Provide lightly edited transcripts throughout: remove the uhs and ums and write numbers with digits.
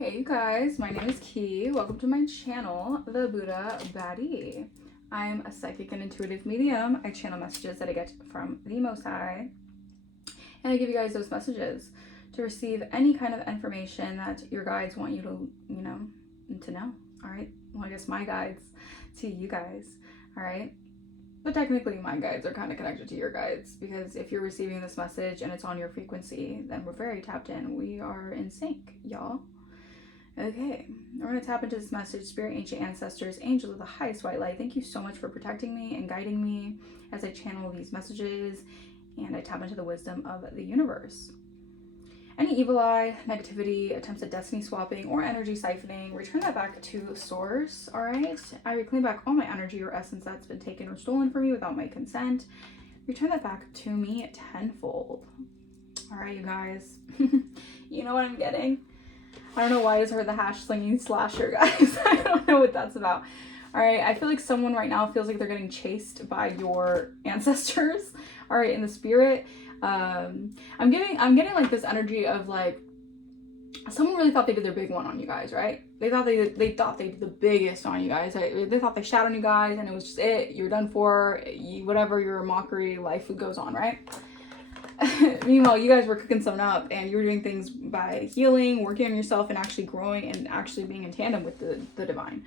Hey you guys, my name is Key. Welcome to my channel, the Buddha Baddie. I'm a psychic and intuitive medium. I channel messages that I get from the Most High, and I give you guys those messages to receive any kind of information that your guides want you to, know. All right. Well, I guess my guides to you guys. All right. But technically my guides are kind of connected to your guides, because if you're receiving this message and it's on your frequency, then we're very tapped in. We are in sync, y'all. Okay, we're going to tap into this message. Spirit, ancient ancestors, angels of the highest white light, thank you so much for protecting me and guiding me as I channel these messages and I tap into the wisdom of the universe. Any evil eye, negativity, attempts at destiny swapping, or energy siphoning, return that back to source, all right? I reclaim back all my energy or essence that's been taken or stolen from me without my consent. Return that back to me tenfold. All right, you guys. You know what I'm getting? I don't know why I just heard the hash slinging slasher, guys. I don't know what that's about. All right, I feel like someone right now feels like they're getting chased by your ancestors. All right, in the spirit. I'm getting like this energy of like someone really thought they did their big one on you guys, right? They thought they did the biggest on you guys. Right? They thought they shat on you guys and it was just it. You're done for. Whatever, you're a mockery. Life goes on, right? Meanwhile, you guys were cooking something up and you were doing things by healing, working on yourself, and actually growing and actually being in tandem with the divine.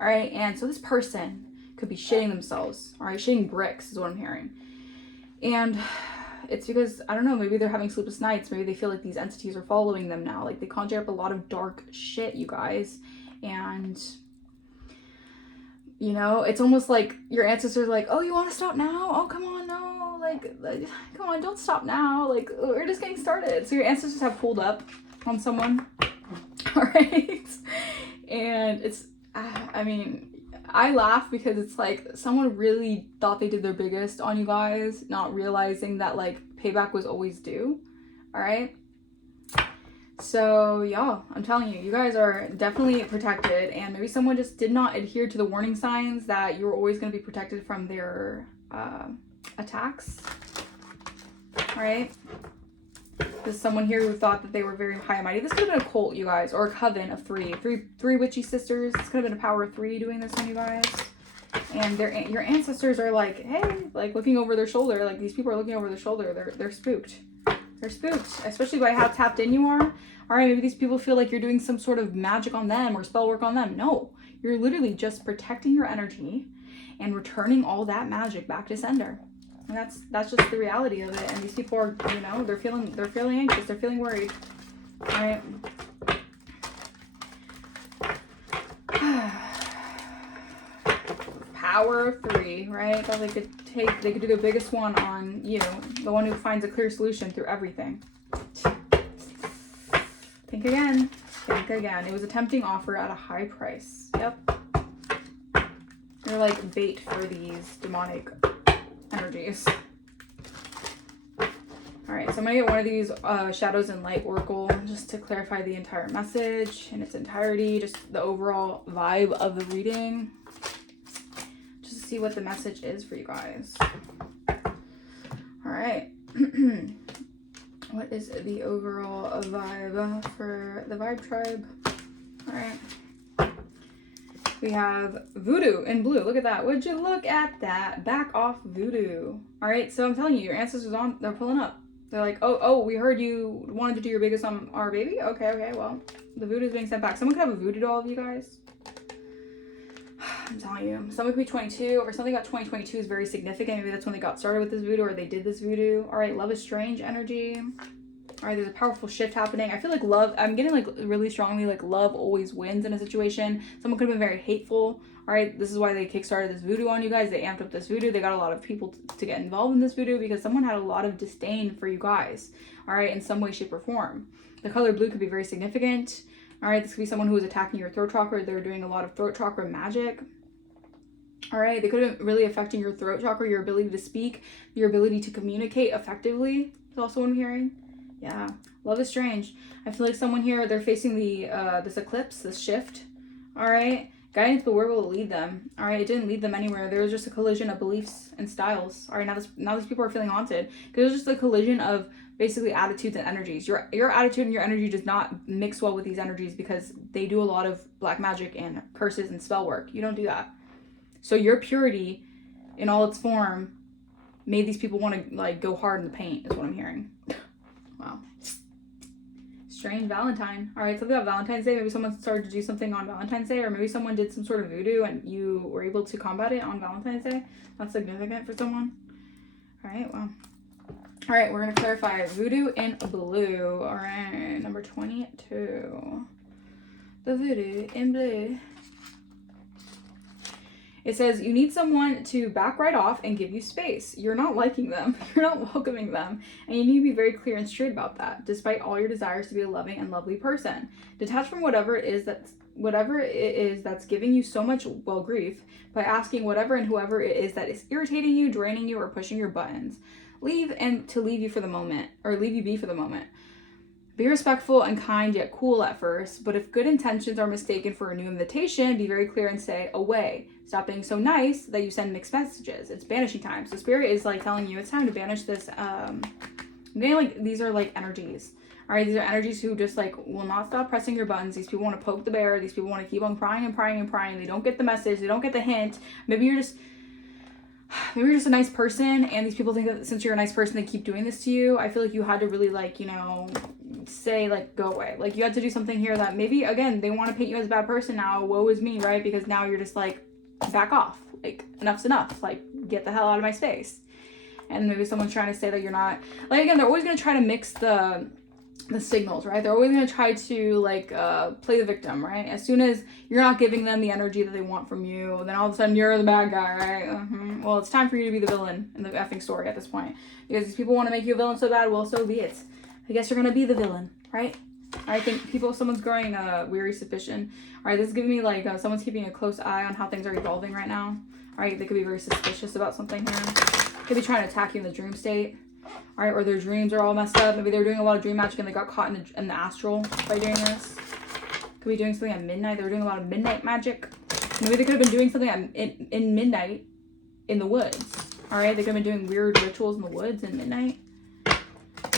All right, and so this person could be shitting themselves. All right, shitting bricks is what I'm hearing. And it's because, I don't know, maybe they're having sleepless nights. Maybe they feel like these entities are following them now. Like they conjure up a lot of dark shit, you guys. And it's almost like your ancestors are like, oh, you want to stop now? Oh, come on, no. Like, come on, don't stop now. Like, we're just getting started. So your ancestors have pulled up on someone. All right. And it's, I laugh because it's like someone really thought they did their biggest on you guys, not realizing that like payback was always due. All right. So y'all, I'm telling you, you guys are definitely protected, and maybe someone just did not adhere to the warning signs that you were always going to be protected from their attacks. All right. There's someone here who thought that they were very high and mighty. This could have been a cult, you guys, or a coven of three witchy sisters. This could have been a power of 3 doing this on you guys. And your ancestors are like, hey, like looking over their shoulder. Like these people are looking over their shoulder. They're spooked. They're spooked, especially by how tapped in you are. All right, maybe these people feel like you're doing some sort of magic on them or spell work on them. No, you're literally just protecting your energy and returning all that magic back to sender. And that's just the reality of it. And these people are, they're feeling anxious. They're feeling worried. All right. Power of 3, right? That they could do the biggest one on you, the one who finds a clear solution through everything. Think again. It was a tempting offer at a high price. Yep. They're like bait for these demonic energies. All right, so I'm gonna get one of these Shadows and Light Oracle just to clarify the entire message in its entirety, just the overall vibe of the reading, just to see what the message is for you guys. All right. What is the overall vibe for the Vibe Tribe? All right. We have Voodoo in blue. Look at that. Would you look at that? Back off, Voodoo. All right, so I'm telling you, your ancestors they're pulling up. They're like, oh, we heard you wanted to do your biggest on our baby? Okay, well, the Voodoo is being sent back. Someone could have a Voodoo doll of you guys. I'm telling you. Someone could be 22, or something about 2022 is very significant. Maybe that's when they got started with this Voodoo, or they did this Voodoo. All right, love is strange energy. All right, there's a powerful shift happening. I feel like love, I'm getting like really strongly like love always wins in a situation. Someone could have been very hateful. All right, this is why they kickstarted this Voodoo on you guys. They amped up this Voodoo. They got a lot of people to get involved in this Voodoo because someone had a lot of disdain for you guys. All right, in some way, shape, or form. The color blue could be very significant. All right, this could be someone who was attacking your throat chakra. They're doing a lot of throat chakra magic. All right, they could have been really affecting your throat chakra, your ability to speak, your ability to communicate effectively is also what I'm hearing. Yeah, love is strange. I feel like someone here, they're facing the this eclipse, this shift. All right, Guidance, but where will it lead them? All right, it didn't lead them anywhere. There was just a collision of beliefs and styles. All right, now these people are feeling haunted because it was just a collision of basically attitudes and energies. Your attitude and your energy does not mix well with these energies because they do a lot of black magic and curses and spell work. You don't do that. So your purity in all its form made these people want to like go hard in the paint is what I'm hearing. Wow. Strange Valentine. All right, something about Valentine's Day. Maybe someone started to do something on Valentine's Day, or maybe someone did some sort of voodoo and you were able to combat it on Valentine's Day. That's significant for someone. All right, well. All right, we're going to clarify voodoo in blue. All right, number 22. The voodoo in blue. It says, you need someone to back right off and give you space. You're not liking them. You're not welcoming them. And you need to be very clear and straight about that, despite all your desires to be a loving and lovely person. Detach from whatever it is that's giving you so much, well, grief by asking whatever and whoever it is that is irritating you, draining you, or pushing your buttons. Leave you for the moment, or leave you be for the moment. Be respectful and kind, yet cool at first, but if good intentions are mistaken for a new invitation, be very clear and say, away. Stop being so nice that you send mixed messages. It's banishing time. So Spirit is like telling you it's time to banish this. These are like energies. All right, these are energies who just like will not stop pressing your buttons. These people want to poke the bear. These people want to keep on prying and prying and prying. They don't get the message. They don't get the hint. Maybe you're just a nice person, and these people think that since you're a nice person, they keep doing this to you. I feel like you had to really like, you know, say like, go away. Like you had to do something here that maybe, again, they want to paint you as a bad person now. Woe is me, right? Because now you're just like, back off. Like, enough's enough. Like, get the hell out of my space. And maybe someone's trying to say that you're not, like, again, they're always going to try to mix the signals, right? They're always going to try to like play the victim, right? As soon as you're not giving them the energy that they want from you, then all of a sudden you're the bad guy, right? Well, it's time for you to be the villain in the effing story at this point, because these people want to make you a villain so bad. Well, so be it. I guess you're going to be the villain, right? I think someone's growing weary suspicion. All right, this is giving me like someone's keeping a close eye on how things are evolving right now. All right, they could be very suspicious about something here. Could be trying to attack you in the dream state. All right, or their dreams are all messed up. Maybe they're doing a lot of dream magic and they got caught in the astral by doing this. Could be doing something at midnight. They were doing a lot of midnight magic. Maybe they could have been doing something in midnight in the woods. All right, they could have been doing weird rituals in the woods in midnight.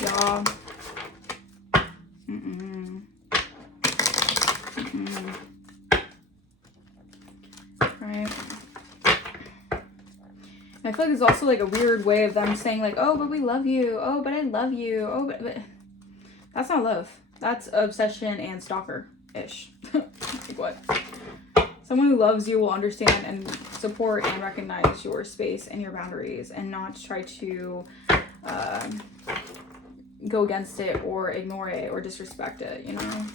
Y'all. Right. And I feel like there's also like a weird way of them saying like, oh, but we love you. Oh, but I love you. Oh, but that's not love. That's obsession and stalker-ish. Like what? Someone who loves you will understand and support and recognize your space and your boundaries and not try to go against it or ignore it or disrespect it, you know?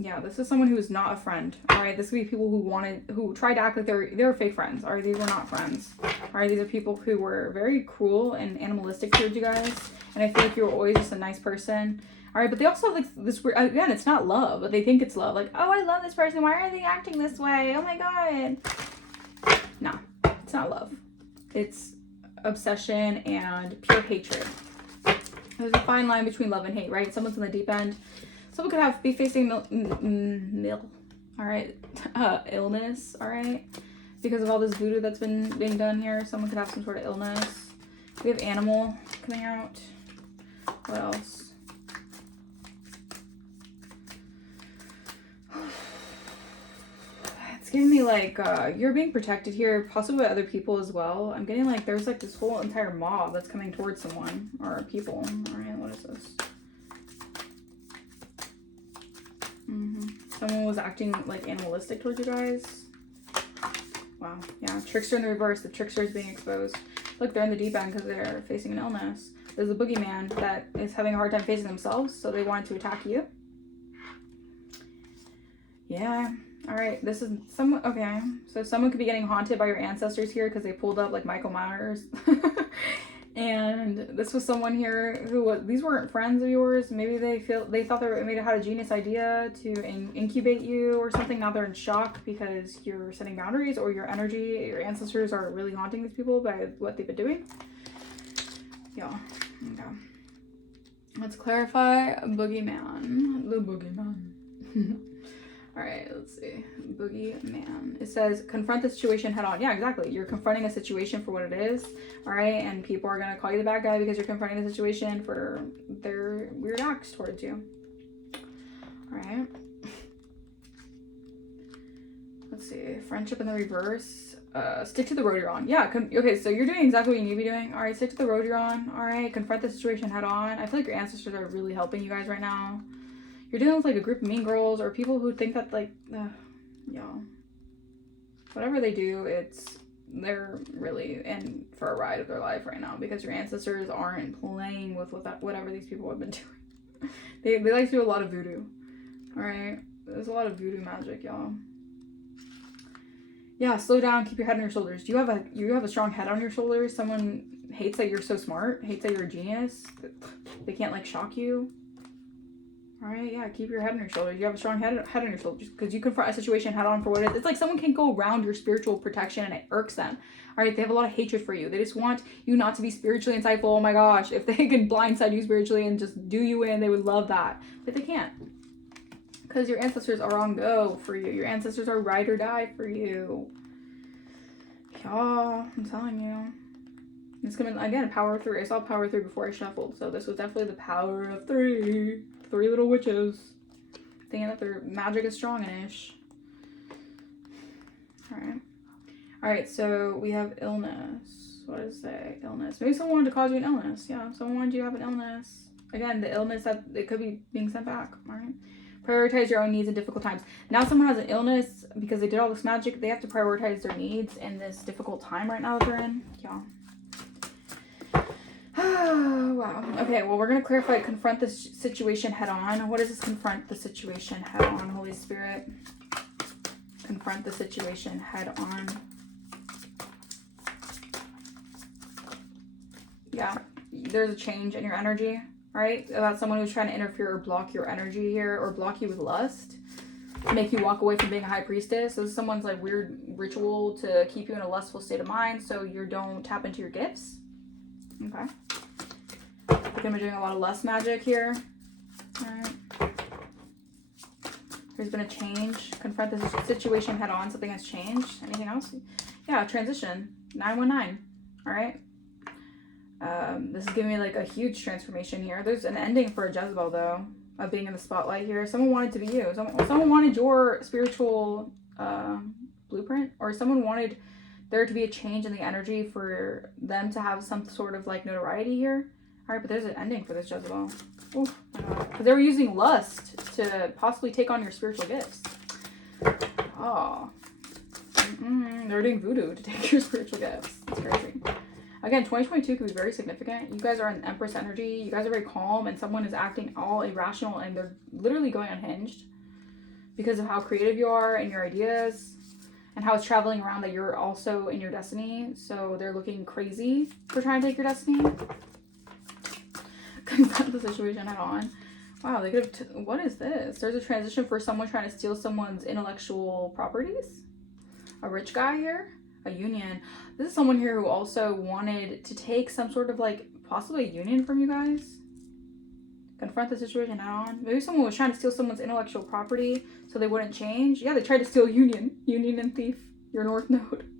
Yeah, this is someone who is not a friend. All right, this would be people who tried to act like they're fake friends. All right, these were not friends. All right, these are people who were very cruel and animalistic towards you guys. And I feel like you were always just a nice person. All right, but they also have like this weird, again, it's not love, but they think it's love. Like, oh, I love this person. Why are they acting this way? Oh my God. No, it's not love. It's obsession and pure hatred. There's a fine line between love and hate, right? Someone's in the deep end. Someone could be facing illness, all right? Because of all this voodoo that's been being done here, someone could have some sort of illness. We have animal coming out. What else? It's giving me like you're being protected here, possibly by other people as well. I'm getting like there's like this whole entire mob that's coming towards someone or people. All right, what is this? Someone was acting like animalistic towards you guys. Wow. Yeah. Trickster in the reverse. The trickster is being exposed. Look, they're in the deep end because they're facing an illness. There's a boogeyman that is having a hard time facing themselves, so they wanted to attack you. Yeah. All right. This is someone. Okay. So someone could be getting haunted by your ancestors here because they pulled up like Michael Myers. And this was someone here who these weren't friends of yours. Maybe they thought they had a genius idea to incubate you or something. Now they're in shock because you're setting boundaries, or your energy, your ancestors are really haunting these people by what they've been doing. Yeah. Okay. Let's clarify boogeyman. The boogeyman. Alright, let's see. Boogeyman. It says, confront the situation head on. Yeah, exactly. You're confronting a situation for what it is. Alright, and people are going to call you the bad guy because you're confronting the situation for their weird acts towards you. Alright. Let's see. Friendship in the reverse. Stick to the road you're on. Yeah, okay, so you're doing exactly what you need to be doing. Alright, stick to the road you're on. Alright, confront the situation head on. I feel like your ancestors are really helping you guys right now. You're dealing with like a group of mean girls or people who think that like, yeah, whatever they do, they're really in for a ride of their life right now because your ancestors aren't playing with whatever these people have been doing. They like to do a lot of voodoo. Alright, there's a lot of voodoo magic, y'all. Yeah, slow down, keep your head on your shoulders. Do you have a strong head on your shoulders? Someone hates that you're so smart, hates that you're a genius. They can't like shock you. Alright, yeah, keep your head on your shoulders. You have a strong head on your shoulders because you confront a situation head on for what it is. It's like someone can go around your spiritual protection and it irks them. Alright, they have a lot of hatred for you. They just want you not to be spiritually insightful. Oh my gosh, if they can blindside you spiritually and just do you in, they would love that. But they can't. Because your ancestors are on go for you. Your ancestors are ride or die for you. Y'all, I'm telling you. It's gonna, again, power of 3. I saw power of 3 before I shuffled. So this was definitely the power of 3. 3 little witches. Thinking that their magic is strong-ish. Alright. Alright, so we have illness. What does it say? Illness. Maybe someone wanted to cause you an illness. Yeah, someone wanted you to have an illness. Again, the illness that it could be being sent back. Alright. Prioritize your own needs in difficult times. Now someone has an illness because they did all this magic. They have to prioritize their needs in this difficult time right now that they're in. Yeah. Wow. Okay, well, we're going to clarify, confront this situation head on. What is this confront the situation head on, Holy Spirit? Confront the situation head on. Yeah, there's a change in your energy. Right? About someone who's trying to interfere or block your energy here or block you with lust. Make you walk away from being a high priestess. So this is someone's like weird ritual to keep you in a lustful state of mind so you don't tap into your gifts. Okay. We're gonna be doing a lot of lust magic here. Alright. There's been a change. Confront this situation head on. Something has changed. Anything else? Yeah, transition. 919. Alright. This is giving me like a huge transformation here. There's an ending for a Jezebel though, of being in the spotlight here. Someone wanted to be you. Someone wanted your spiritual blueprint, or someone wanted there to be a change in the energy for them to have some sort of like notoriety here. Alright, but there's an ending for this Jezebel. Oh my god. Because they were using lust to possibly take on your spiritual gifts. Oh. They're doing voodoo to take your spiritual gifts. That's crazy. Again, 2022 could be very significant. You guys are in Empress energy. You guys are very calm and someone is acting all irrational and they're literally going unhinged because of how creative you are and your ideas and how it's traveling around that you're also in your destiny. So they're looking crazy for trying to take your destiny. Confront the situation head on. Wow, they could have, what is this? There's a transition for someone trying to steal someone's intellectual properties. A rich guy here. A union. This is someone here who also wanted to take some sort of like possibly a union from you guys. Confront the situation head on. Maybe someone was trying to steal someone's intellectual property so they wouldn't change. Yeah, they tried to steal union. Union and thief. Your North Node.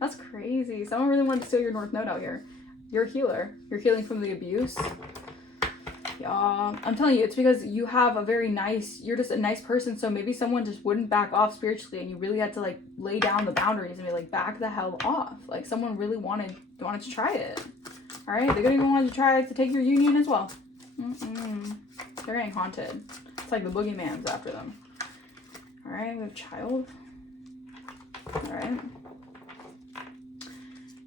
That's crazy. Someone really wanted to steal your North Node out here. You're a healer. You're healing from the abuse. Y'all, I'm telling you, it's because you have a very nice, you're just a nice person, so maybe someone just wouldn't back off spiritually and you really had to like lay down the boundaries and be like, back the hell off. Like someone really wanted to try it. Alright, they could even want to try to take your union as well. They're getting haunted. It's like the boogeyman's after them. Alright, we have child. Alright.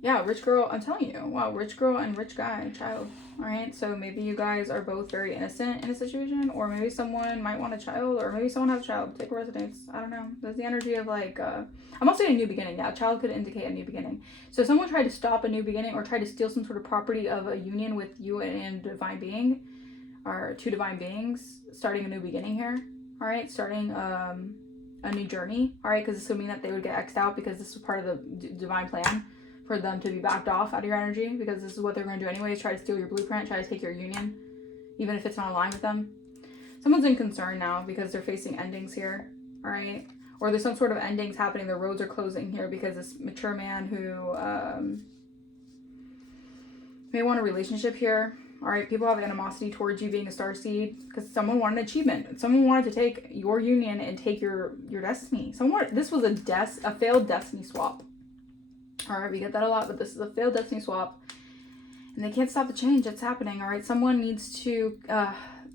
Yeah, rich girl, I'm telling you. Wow, rich girl and rich guy, child. Alright, so maybe you guys are both very innocent in a situation, or maybe someone might want a child, or maybe someone has a child. Take what resonates. I don't know. There's the energy of like, I'm not saying a new beginning. Yeah, a child could indicate a new beginning. So if someone tried to stop a new beginning or tried to steal some sort of property of a union with you and a divine being, or two divine beings, starting a new beginning here. Alright, starting a new journey. Alright, because this would mean that they would get X'd out because this was part of the divine plan. For them to be backed off out of your energy because this is what they're going to do anyways. Try to steal your blueprint, try to take your union. even if it's not aligned with them. Someone's in concern now because they're facing endings here, all right? Or there's some sort of endings happening. The roads are closing here because this mature man who may want a relationship here. All right, people have animosity towards you being a starseed because someone wanted an achievement. Someone wanted to take your union and take your destiny. This was a failed destiny swap. All right, we get that a lot, but this is a failed destiny swap. And they can't stop the change that's happening, all right? Someone needs to,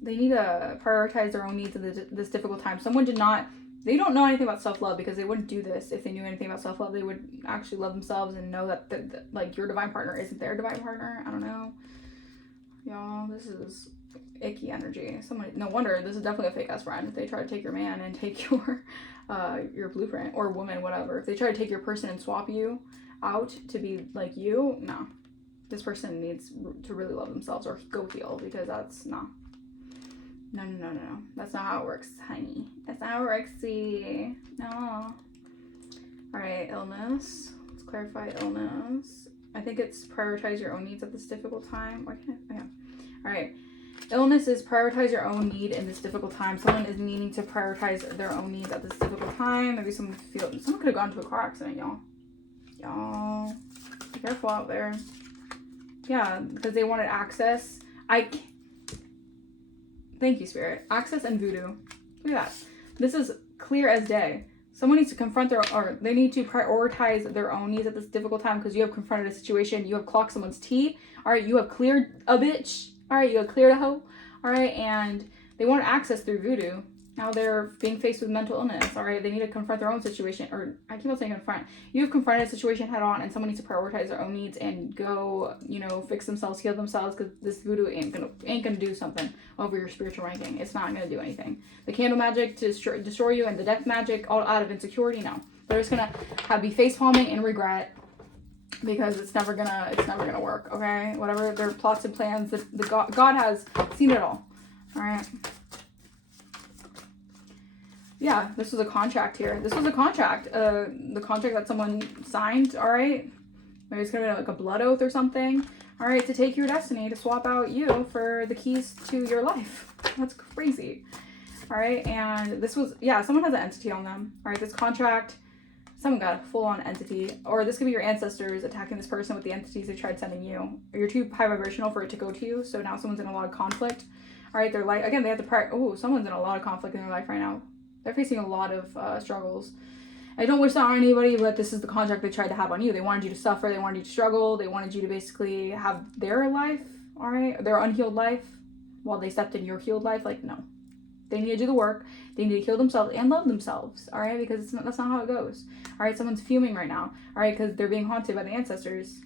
they need to prioritize their own needs in this difficult time. They don't know anything about self-love because they wouldn't do this. If they knew anything about self-love, they would actually love themselves and know that like, your divine partner isn't their divine partner. I don't know. Y'all, this is icky energy. No wonder, this is definitely a fake-ass friend. If they try to take your man and take your blueprint, or woman, whatever. If they try to take your person and swap you out to be like you, no. This person needs to really love themselves or go heal, because that's no. That's not how it works, honey. That's not how it works, see. No. Alright, illness. Let's clarify illness. I think it's prioritize your own needs at this difficult time. Why can't I? Okay. Alright. Illness is prioritize your own need in this difficult time. Someone is needing to prioritize their own needs at this difficult time. Maybe someone could have gone into a car accident, y'all. Y'all, be careful out there. Yeah, because they wanted access. Thank you, Spirit. Access and voodoo. Look at that. This is clear as day. Someone needs to confront they need to prioritize their own needs at this difficult time because you have confronted a situation. You have clocked someone's tea. All right, you have cleared a bitch. All right, you have cleared a hoe. All right, and they want access through voodoo. Now they're being faced with mental illness. All right, they need to confront their own situation. Or I keep on saying confront. You have confronted a situation head on, and someone needs to prioritize their own needs and go, fix themselves, heal themselves, because this voodoo ain't gonna do something over your spiritual ranking. It's not gonna do anything. The candle magic to destroy you, and the death magic all out of insecurity. No, they're just gonna be face palming and regret, because it's never gonna work. Okay, whatever their plots and plans, the God has seen it all. All right. Yeah, this was a contract here. This was a contract. The contract that someone signed, all right? Maybe it's going to be like a blood oath or something. All right, to take your destiny, to swap out you for the keys to your life. That's crazy. All right, and this was, someone has an entity on them. All right, this contract, someone got a full-on entity. Or this could be your ancestors attacking this person with the entities they tried sending you. Or you're too high vibrational for it to go to you, so now someone's in a lot of conflict. All right, they're like, again, they have to, someone's in a lot of conflict in their life right now. They're facing a lot of struggles. I don't wish that on anybody, but this is the contract they tried to have on you. They wanted you to suffer. They wanted you to struggle. They wanted you to basically have their life, all right, their unhealed life, while they stepped in your healed life. Like, no. They need to do the work. They need to heal themselves and love themselves, all right, because that's not how it goes. All right, someone's fuming right now, all right, because they're being haunted by the ancestors,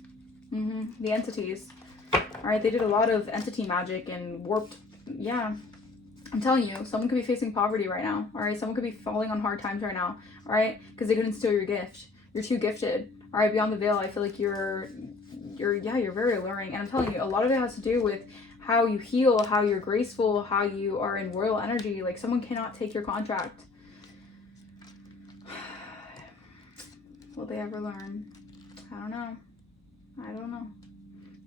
the entities. All right, they did a lot of entity magic and warped, I'm telling you, someone could be facing poverty right now, all right? Someone could be falling on hard times right now, all right? Because they couldn't steal your gift. You're too gifted, all right? Beyond the veil, I feel like you're very alluring. And I'm telling you, a lot of it has to do with how you heal, how you're graceful, how you are in royal energy. Like, someone cannot take your contract. Will they ever learn? I don't know.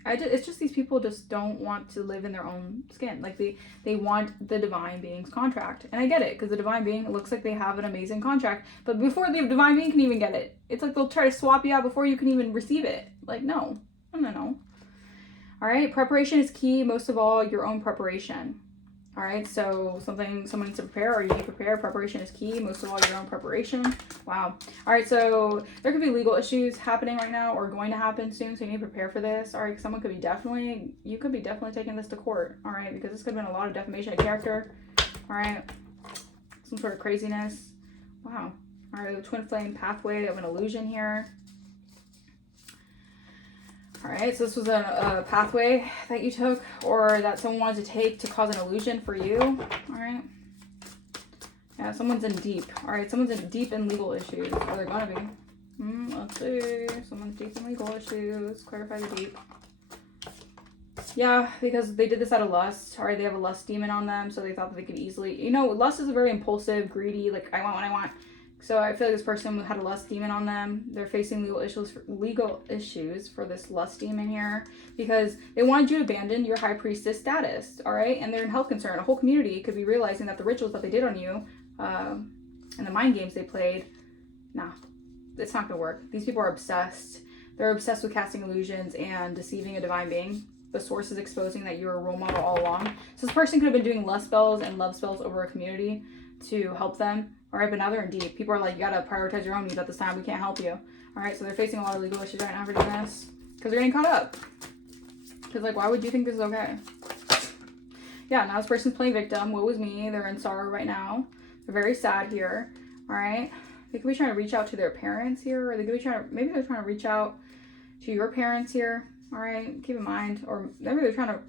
It's just these people just don't want to live in their own skin. Like, they want the divine being's contract. And I get it, because the divine being, it looks like they have an amazing contract. But before the divine being can even get it, it's like they'll try to swap you out before you can even receive it. Like, no. All right, preparation is key. Most of all, your own preparation. All right, so someone needs to prepare, or you need to prepare. Preparation is key. Most of all, your own preparation. Wow. All right, so there could be legal issues happening right now or going to happen soon, so you need to prepare for this. All right, you could be definitely taking this to court. All right, because this could have been a lot of defamation of character. All right, some sort of craziness. Wow. All right, the twin flame pathway of an illusion here. All right, so this was a pathway that you took, or that someone wanted to take to cause an illusion for you. All right. Yeah, someone's in deep. All right, someone's in deep in legal issues, or they're gonna be. Let's see. Someone's deep in legal issues. Clarify the deep. Yeah, because they did this out of lust. All right, they have a lust demon on them, so they thought that they could easily, lust is a very impulsive, greedy, like, I want what I want. So I feel like this person had a lust demon on them. They're facing legal issues for this lust demon here because they wanted you to abandon your high priestess status, all right? And they're in health concern. A whole community could be realizing that the rituals that they did on you and the mind games they played, nah, it's not gonna work. These people are obsessed. They're obsessed with casting illusions and deceiving a divine being. The source is exposing that you're a role model all along. So this person could have been doing lust spells and love spells over a community to help them. All right, but now they're in deep. People are like, you gotta prioritize your own needs at this time. We can't help you. All right, so they're facing a lot of legal issues right now for doing this because they're getting caught up. Because like, why would you think this is okay? Yeah, now this person's playing victim. Woe is me. They're in sorrow right now. They're very sad here. All right, they could be trying to reach out to their parents here, or they could be trying to, maybe they're trying to reach out to your parents here. All right, keep in mind, or maybe they're trying to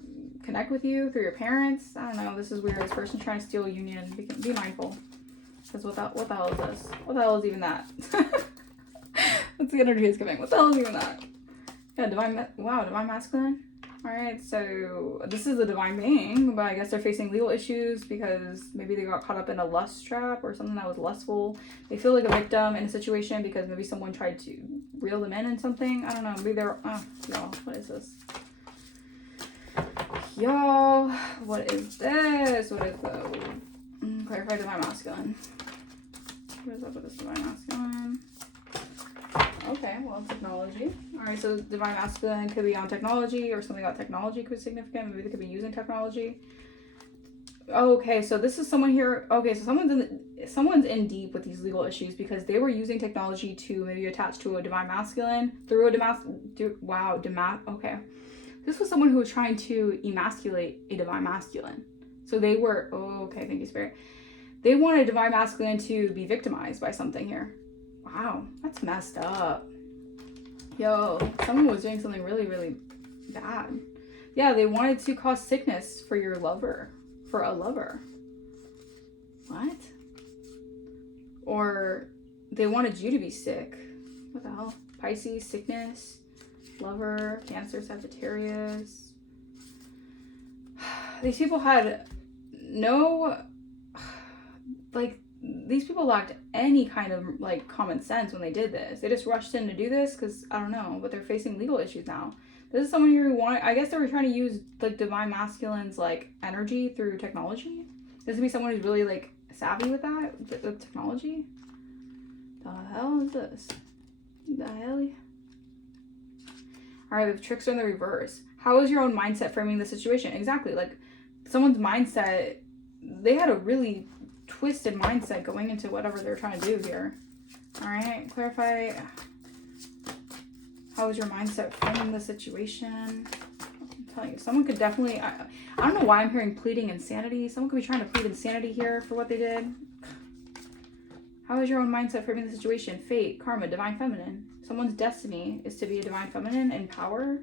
connect with you through your parents. I don't know. This is weird. This person's trying to steal a union. Be mindful. Because what the hell is this? What the hell is even that? What's the energy is giving? What the hell is even that? Yeah, divine masculine. All right, so this is a divine being, but I guess they're facing legal issues because maybe they got caught up in a lust trap or something that was lustful. They feel like a victim in a situation because maybe someone tried to reel them in something. I don't know. Maybe they're, y'all, what is this? Y'all, what is this? What is the clarify divine masculine? What is up with this divine masculine? Okay, well, technology. All right, so divine masculine could be on technology or something about technology could be significant. Maybe they could be using technology. Okay, so this is someone here. Okay, so someone's in deep with these legal issues because they were using technology to maybe attach to a divine masculine through a okay. This was someone who was trying to emasculate a divine masculine. So they were, okay, thank you, Spirit. They wanted a divine masculine to be victimized by something here. Wow, that's messed up. Yo, someone was doing something really, really bad. Yeah, they wanted to cause sickness for your lover. For a lover. What? Or they wanted you to be sick. What the hell? Pisces, sickness, lover, Cancer, Sagittarius. These people had no, like, these people lacked any kind of like common sense when they did this. They just rushed in to do this because I don't know, but they're facing legal issues now. This is someone here who I guess they were trying to use like divine masculine's like energy through technology. This could be someone who's really like savvy with that, with technology. The hell is this? The hell? All right, we have trickster in the reverse. How is your own mindset framing the situation? Exactly, like someone's mindset, they had a really twisted mindset going into whatever they're trying to do here. All right, clarify. How is your mindset framing the situation? I'm telling you, someone could definitely, I don't know why I'm hearing pleading insanity. Someone could be trying to plead insanity here for what they did. How is your own mindset framing the situation? Fate, karma, divine feminine. Someone's destiny is to be a divine feminine in power.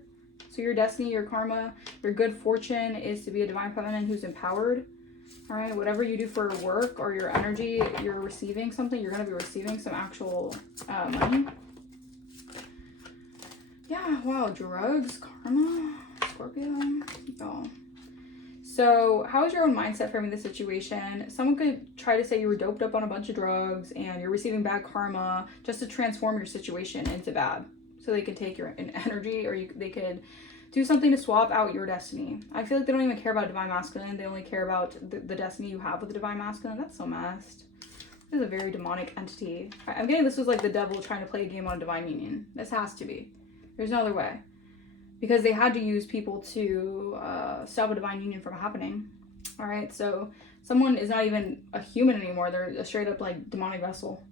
So your destiny, your karma, your good fortune is to be a divine feminine who's empowered. All right, whatever you do for work or your energy, you're receiving something. You're going to be receiving some actual money. Yeah, wow, drugs, karma, Scorpio. Oh. So how is your own mindset framing the situation? Someone could try to say you were doped up on a bunch of drugs and you're receiving bad karma just to transform your situation into bad. So they could take your energy or they could do something to swap out your destiny. I feel like they don't even care about divine masculine. They only care about the destiny you have with the divine masculine. That's so messed. This is a very demonic entity. I'm getting this was like the devil trying to play a game on a divine union. This has to be. There's no other way. Because they had to use people to stop a divine union from happening. All right, so someone is not even a human anymore. They're a straight up like demonic vessel.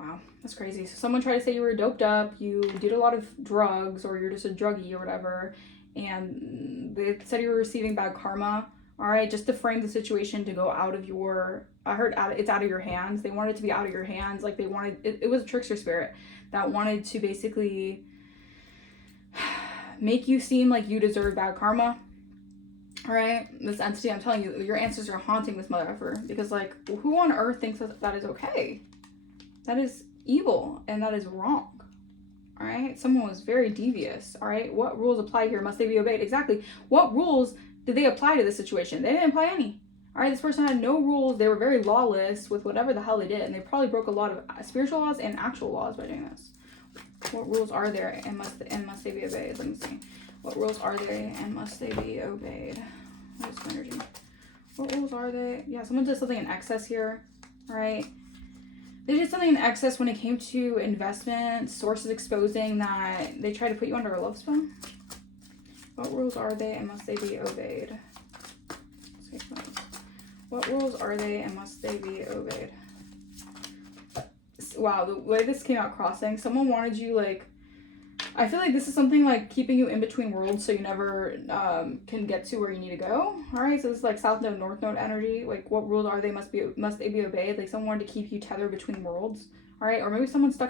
Wow, that's crazy. So someone tried to say you were doped up, you did a lot of drugs, or you're just a druggie or whatever, and they said you were receiving bad karma. All right, just to frame the situation to go out of your, I heard it's out of your hands. They wanted it to be out of your hands. Like they wanted, it was a trickster spirit that wanted to basically make you seem like you deserve bad karma. All right, this entity, I'm telling you, your ancestors are haunting this mother effer because like, who on earth thinks that is okay? That is evil and that is wrong. All right, someone was very devious. All right, what rules apply here? Must they be obeyed? Exactly. What rules did they apply to this situation? They didn't apply any. All right, this person had no rules. They were very lawless with whatever the hell they did, and they probably broke a lot of spiritual laws and actual laws by doing this. What rules are there and must they be obeyed? Let me see. What rules are they and must they be obeyed? What is energy? What rules are they? Yeah, someone did something in excess here. All right. They did something in excess when it came to investment, sources exposing that they tried to put you under a love spell. What rules are they and must they be obeyed? What rules are they and must they be obeyed? Wow, the way this came out crossing, someone wanted you, like, I feel like this is something like keeping you in between worlds so you never can get to where you need to go. All right, so this is like South Node, North Node energy. Like, what rules are they must they be obeyed? Like, someone wanted to keep you tethered between worlds. All right, or maybe someone's stuck